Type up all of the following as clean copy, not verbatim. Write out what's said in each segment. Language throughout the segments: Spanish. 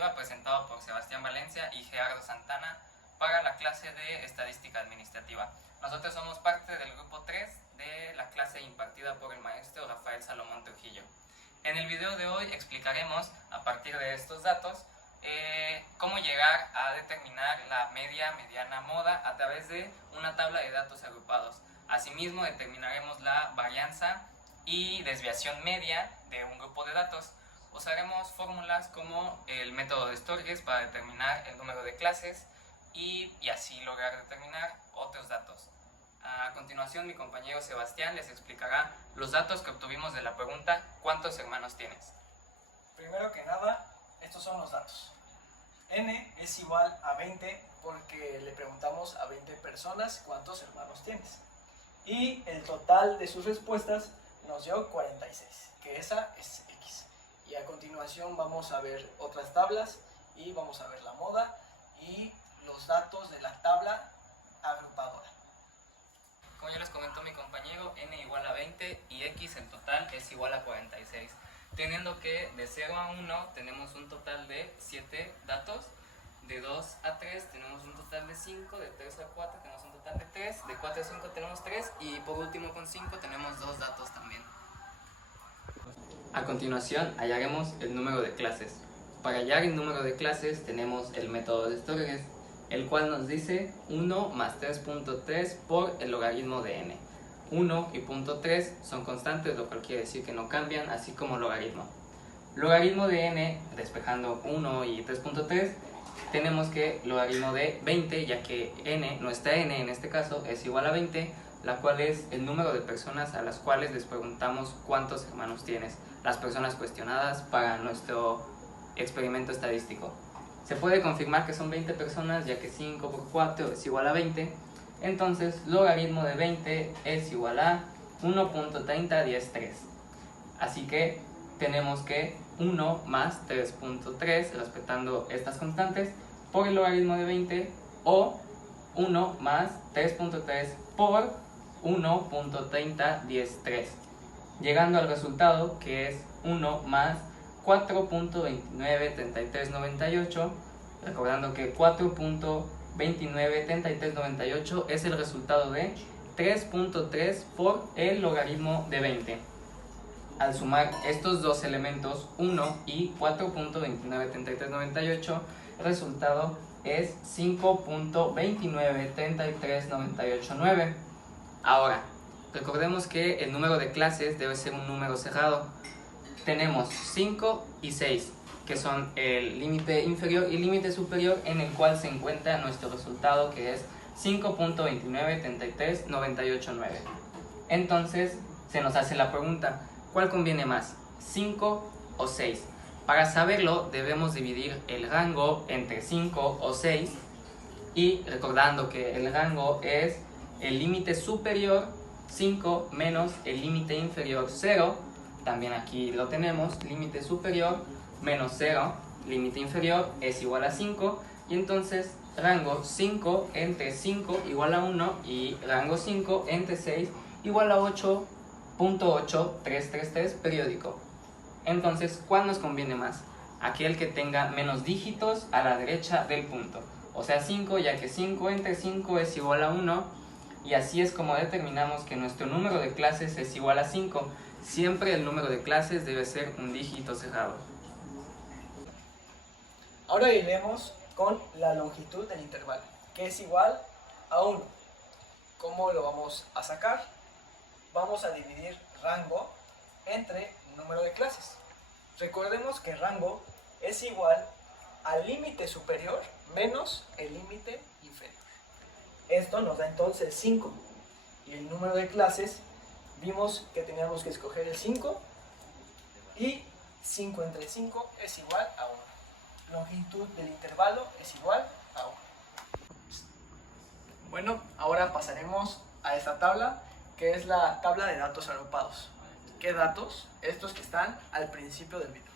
administrativa presentado por Sebastián Valencia y Gerardo Santana para la clase de estadística administrativa. Nosotros somos parte del grupo 3 de la clase impartida por el maestro Rafael Salomón Trujillo. En el video de hoy explicaremos, a partir de estos datos, cómo llegar a determinar la media, mediana, moda a través de una tabla de datos agrupados. Asimismo, determinaremos la varianza y desviación media de un grupo de datos. Usaremos fórmulas como el método de Sturges para determinar el número de clases y así lograr determinar otros datos. A continuación, mi compañero Sebastián les explicará los datos que obtuvimos de la pregunta ¿cuántos hermanos tienes? Primero que nada, estos son los datos. N es igual a 20 porque le preguntamos a 20 personas cuántos hermanos tienes. Y el total de sus respuestas nos dio 46, que esa es X. Y a continuación vamos a ver otras tablas y vamos a ver la moda y los datos de la tabla agrupadora. Como ya les comentó mi compañero, n igual a 20 y x en total es igual a 46. Teniendo que de 0 a 1 tenemos un total de 7 datos, de 2 a 3 tenemos un total de 5, de 3 a 4 tenemos un total de 3, de 4 a 5 tenemos 3 y por último con 5 tenemos 2 datos también. A continuación hallaremos el número de clases. Para hallar el número de clases tenemos el método de Sturges, el cual nos dice 1 más 3.3 por el logaritmo de n. 1 y punto 3 son constantes, lo cual quiere decir que no cambian, así como logaritmo. Logaritmo de n, despejando 1 y 3.3, tenemos que logaritmo de 20, ya que n, nuestra n en este caso, es igual a 20, la cual es el número de personas a las cuales les preguntamos cuántos hermanos tienes, las personas cuestionadas para nuestro experimento estadístico. Se puede confirmar que son 20 personas, ya que 5 por 4 es igual a 20, entonces logaritmo de 20 es igual a 1.3013. Así que tenemos que 1 más 3.3, respetando estas constantes, por el logaritmo de 20, o 1 más 3.3 por 1.3013, llegando al resultado que es 1 más 4.293398, recordando que 4.293398 es el resultado de 3.3 por el logaritmo de 20. Al sumar estos dos elementos, 1 y 4.293398, el resultado es 5.2933889. Ahora, recordemos que el número de clases debe ser un número cerrado. Tenemos 5 y 6, que son el límite inferior y límite superior en el cual se encuentra nuestro resultado, que es 5.29333889. Entonces, se nos hace la pregunta, ¿cuál conviene más, 5 o 6? Para saberlo, debemos dividir el rango entre 5 o 6, y recordando que el rango es el límite superior 5 menos el límite inferior 0, también aquí lo tenemos, límite superior menos 0, límite inferior es igual a 5, y entonces rango 5 entre 5 igual a 1 y rango 5 entre 6 igual a 8.8333 periódico. Entonces, ¿cuál nos conviene más? Aquel que tenga menos dígitos a la derecha del punto, o sea 5, ya que 5 entre 5 es igual a 1, y así es como determinamos que nuestro número de clases es igual a 5. Siempre el número de clases debe ser un dígito cerrado. Ahora iremos con la longitud del intervalo, que es igual a 1. ¿Cómo lo vamos a sacar? Vamos a dividir rango entre número de clases. Recordemos que rango es igual al límite superior menos el límite inferior. Esto nos da entonces 5. Y el número de clases, vimos que teníamos que escoger el 5, y 5 entre 5 es igual a 1. Longitud del intervalo es igual a 1. Bueno, ahora pasaremos a esta tabla, que es la tabla de datos agrupados. ¿Qué datos? Estos que están al principio del video.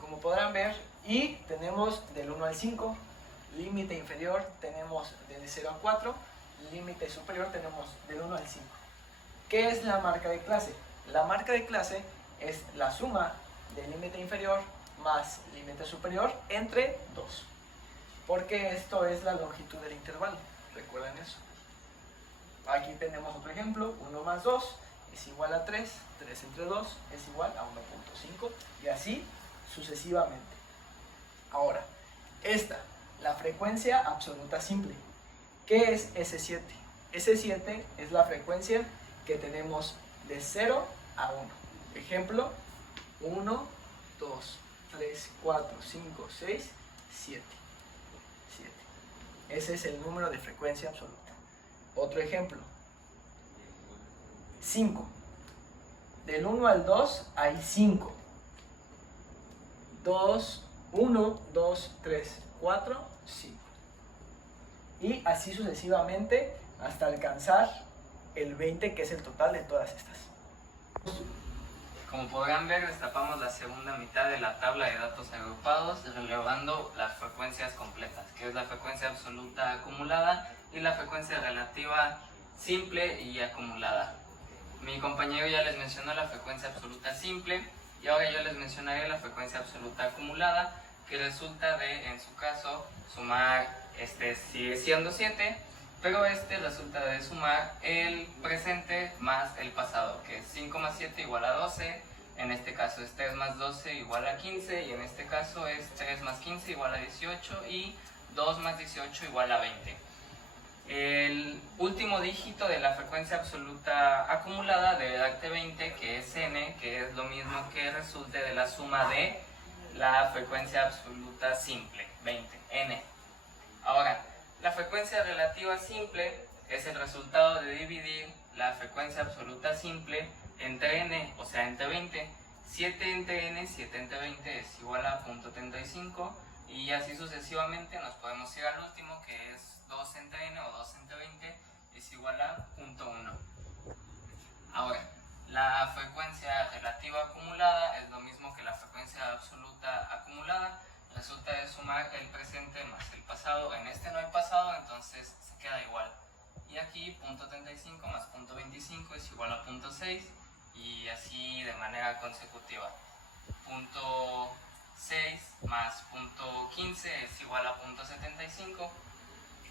Como podrán ver, y tenemos del 1 al 5, límite inferior tenemos del 0 a 4, límite superior tenemos del 1 al 5. ¿Qué es la marca de clase? La marca de clase es la suma del límite inferior más límite superior entre 2. Porque esto es la longitud del intervalo. Recuerden eso. Aquí tenemos otro ejemplo. 1 más 2 es igual a 3. 3 entre 2 es igual a 1.5. Y así sucesivamente. Ahora, la frecuencia absoluta simple. ¿Qué es S7? S7 es la frecuencia que tenemos de 0 a 1. Ejemplo, 1, 2, 3, 4, 5, 6, 7. Ese es el número de frecuencia absoluta. Otro ejemplo, 5. Del 1 al 2 hay 5. 1, 2, 3, 4, 5. Y así sucesivamente hasta alcanzar el 20, que es el total de todas estas. Como podrán ver, destapamos la segunda mitad de la tabla de datos agrupados, relevando las frecuencias completas, que es la frecuencia absoluta acumulada y la frecuencia relativa simple y acumulada. Mi compañero ya les mencionó la frecuencia absoluta simple y ahora yo les mencionaré la frecuencia absoluta acumulada, que resulta de, en su caso, sumar, sigue siendo 7, pero resulta de sumar el presente más el pasado, que es 5 más 7 igual a 12, en este caso es 3 más 12 igual a 15, y en este caso es 3 más 15 igual a 18, y 2 más 18 igual a 20. El último dígito de la frecuencia absoluta acumulada debe darte 20, que es n, que es lo mismo que resulte de la suma de la frecuencia absoluta simple, 20, n. Ahora, la frecuencia relativa simple es el resultado de dividir la frecuencia absoluta simple entre n, o sea, entre 20. 7 entre n, 7 entre 20 es igual a 0.35, y así sucesivamente nos podemos ir al último, que es 2 entre n o 2 entre 20 es igual a 0.1. Ahora, la frecuencia relativa acumulada es lo mismo que la frecuencia absoluta acumulada. Resulta de sumar el presente más el pasado. En este no hay pasado, entonces se queda igual. Y aquí 0.35 más 0.25 es igual a 0.6, y así de manera consecutiva. 0.6 más 0.15 es igual a 0.75.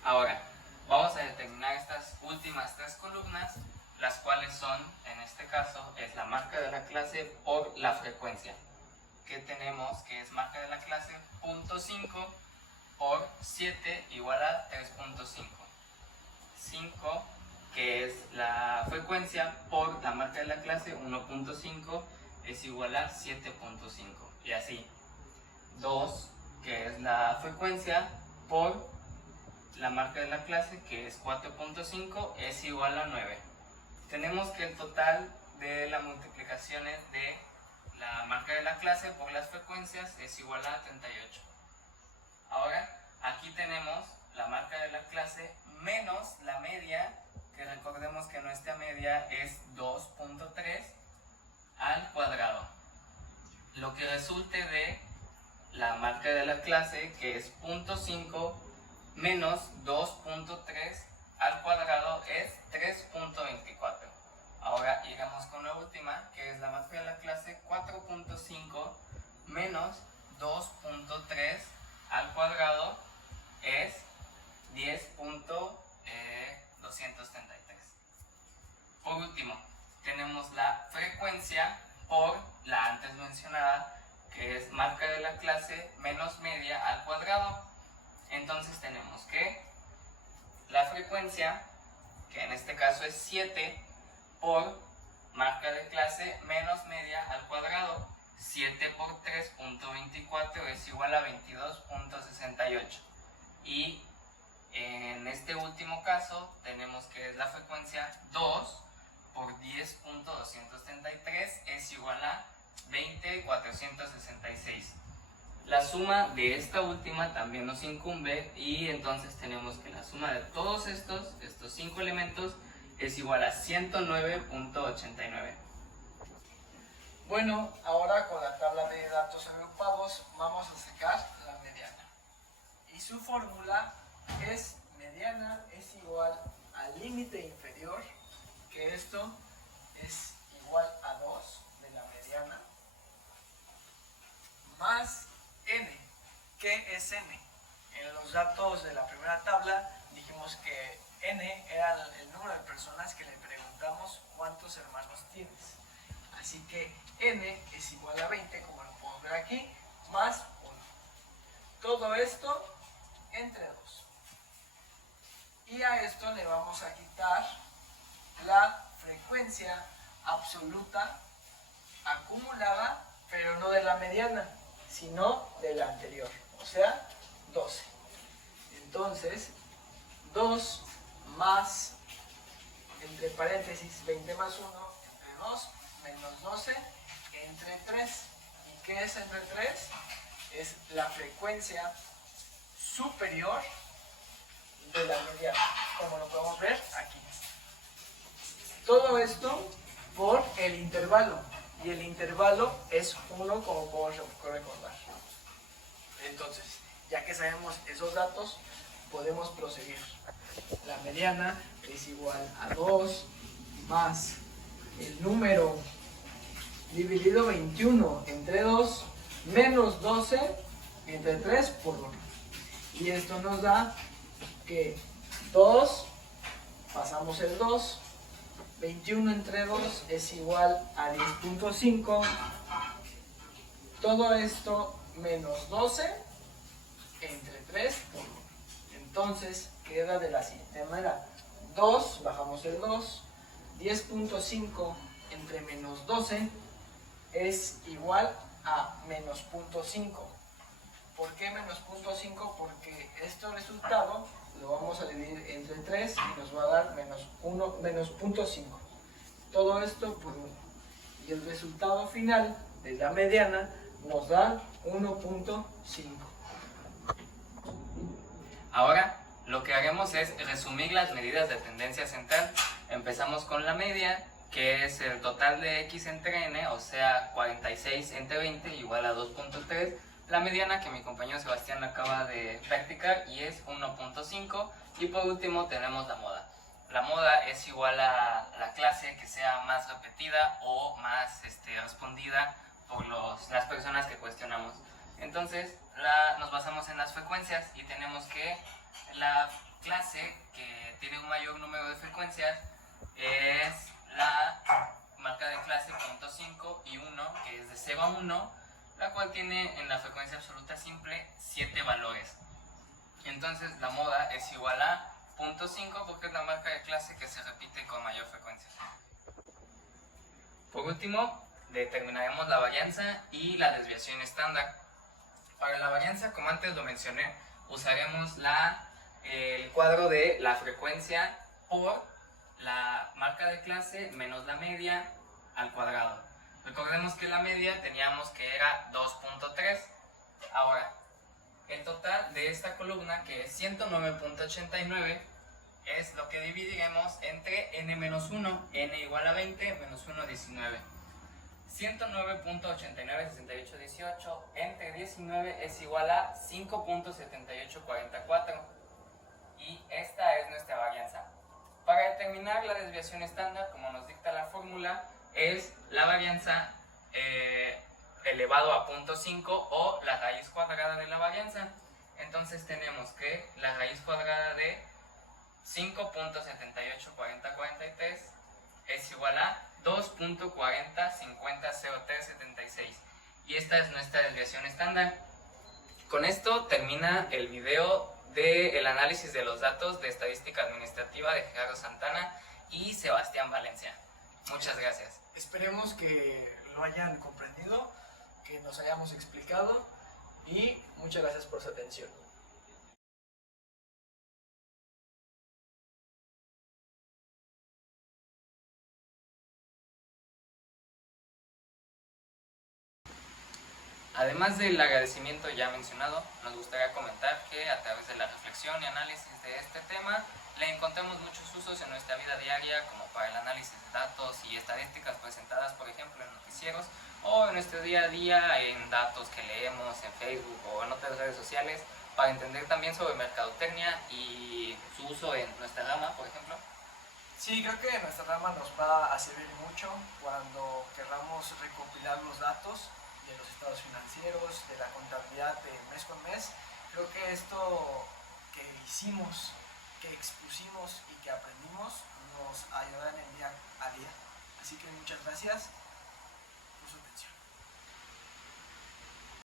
Ahora, vamos a determinar estas últimas tres columnas, las cuales son, en este caso, es la marca de la clase por la frecuencia. Que tenemos que es marca de la clase 0.5 por 7 igual a 3.5. 5, que es la frecuencia, por la marca de la clase 1.5 es igual a 7.5. Y así. 2, que es la frecuencia, por la marca de la clase, que es 4.5, es igual a 9. Tenemos que el total de las multiplicaciones de la marca de la clase por las frecuencias es igual a 38. Ahora, aquí tenemos la marca de la clase menos la media, que recordemos que nuestra media es 2.3 al cuadrado. Lo que resulte de la marca de la clase, que es 0.5 menos 2.3 al cuadrado, es 3.24. Ahora iremos con la última, que es la marca de la clase 4.5 menos 2.3 al cuadrado, es 10.233. Por último, tenemos la frecuencia por la antes mencionada, que es marca de la clase menos media al cuadrado. Entonces tenemos que la frecuencia, que en este caso es 7, por marca de clase menos media al cuadrado. 7 por 3.24 es igual a 22.68. Y en este último caso tenemos que es la frecuencia 2 por 10.233 es igual a 20.466. La suma de esta última también nos incumbe, y entonces tenemos que la suma de todos estos 5 elementos es igual a 109.89. Bueno, ahora con la tabla de datos agrupados vamos a sacar la mediana. Y su fórmula es: mediana es igual al límite inferior, que esto es igual a 2 de la mediana, más es n? En los datos de la primera tabla dijimos que n era el número de personas que le preguntamos cuántos hermanos tienes. Así que n es igual a 20, como lo podemos ver aquí, más 1. Todo esto entre 2. Y a esto le vamos a quitar la frecuencia absoluta acumulada, pero no de la mediana, sino de la anterior, o sea, 12. Entonces, 2 más, entre paréntesis, 20 más 1, entre 2, menos 12, entre 3. ¿Y qué es entre 3? Es la frecuencia superior de la mediana, como lo podemos ver aquí. Todo esto por el intervalo, y el intervalo es 1, como podemos recordar. Entonces, ya que sabemos esos datos, podemos proseguir. La mediana es igual a 2 más el número dividido 21 entre 2 menos 12 entre 3 por 1. Y esto nos da que 2, pasamos el 2, 21 entre 2 es igual a 10.5. Todo esto menos 12 entre 3 por 1. Entonces queda de la siguiente manera. 2, bajamos el 2, 10.5 entre menos 12 es igual a menos 0.5. ¿Por qué menos 0.5? Porque este resultado lo vamos a dividir entre 3 y nos va a dar menos 0.5. Todo esto por 1. Y el resultado final de la mediana nos da 1.5. Ahora lo que haremos es resumir las medidas de tendencia central. Empezamos con la media, que es el total de x entre n, o sea 46 entre 20 igual a 2.3. La mediana, que mi compañero Sebastián acaba de practicar, y es 1.5. Y por último tenemos la moda. La moda es igual a la clase que sea más repetida o más respondida por las personas que cuestionamos. Entonces nos basamos en las frecuencias y tenemos que la clase que tiene un mayor número de frecuencias es la marca de clase 0.5 y 1, que es de 0 a 1, la cual tiene en la frecuencia absoluta simple 7 valores. Entonces la moda es igual a 0.5 porque es la marca de clase que se repite con mayor frecuencia. Por último, determinaremos la varianza y la desviación estándar. Para la varianza, como antes lo mencioné, usaremos el cuadro de la frecuencia por la marca de clase menos la media al cuadrado. Recordemos que la media teníamos que era 2.3. Ahora, el total de esta columna, que es 109.89, es lo que dividiremos entre n-1, n igual a 20, menos 1, 19. 109.89, 68, 18 entre 19 es igual a 5.7844. Y esta es nuestra varianza. Para determinar la desviación estándar, como nos dicta la fórmula, es la varianza elevado a 0.5 o la raíz cuadrada de la varianza. Entonces tenemos que la raíz cuadrada de 5.784043 es igual a 2.40500376. Y esta es nuestra desviación estándar. Con esto termina el video del análisis de los datos de estadística administrativa de Gerardo Santana y Sebastián Valencia. Muchas gracias. Esperemos que lo hayan comprendido, que nos hayamos explicado, y muchas gracias por su atención. Además del agradecimiento ya mencionado, nos gustaría comentar que a través de la reflexión y análisis de este tema le encontramos muchos usos en nuestra vida diaria, como para el análisis de datos y estadísticas presentadas, por ejemplo, en noticieros, o en nuestro día a día en datos que leemos en Facebook o en otras redes sociales, para entender también sobre mercadotecnia y su uso en nuestra rama, por ejemplo. Sí, creo que nuestra rama nos va a servir mucho cuando queramos recopilar los datos de los estados financieros, de la contabilidad de mes con mes, Creo que esto que hicimos, que expusimos y que aprendimos nos ayuda en el día a día. Así que muchas gracias por su atención.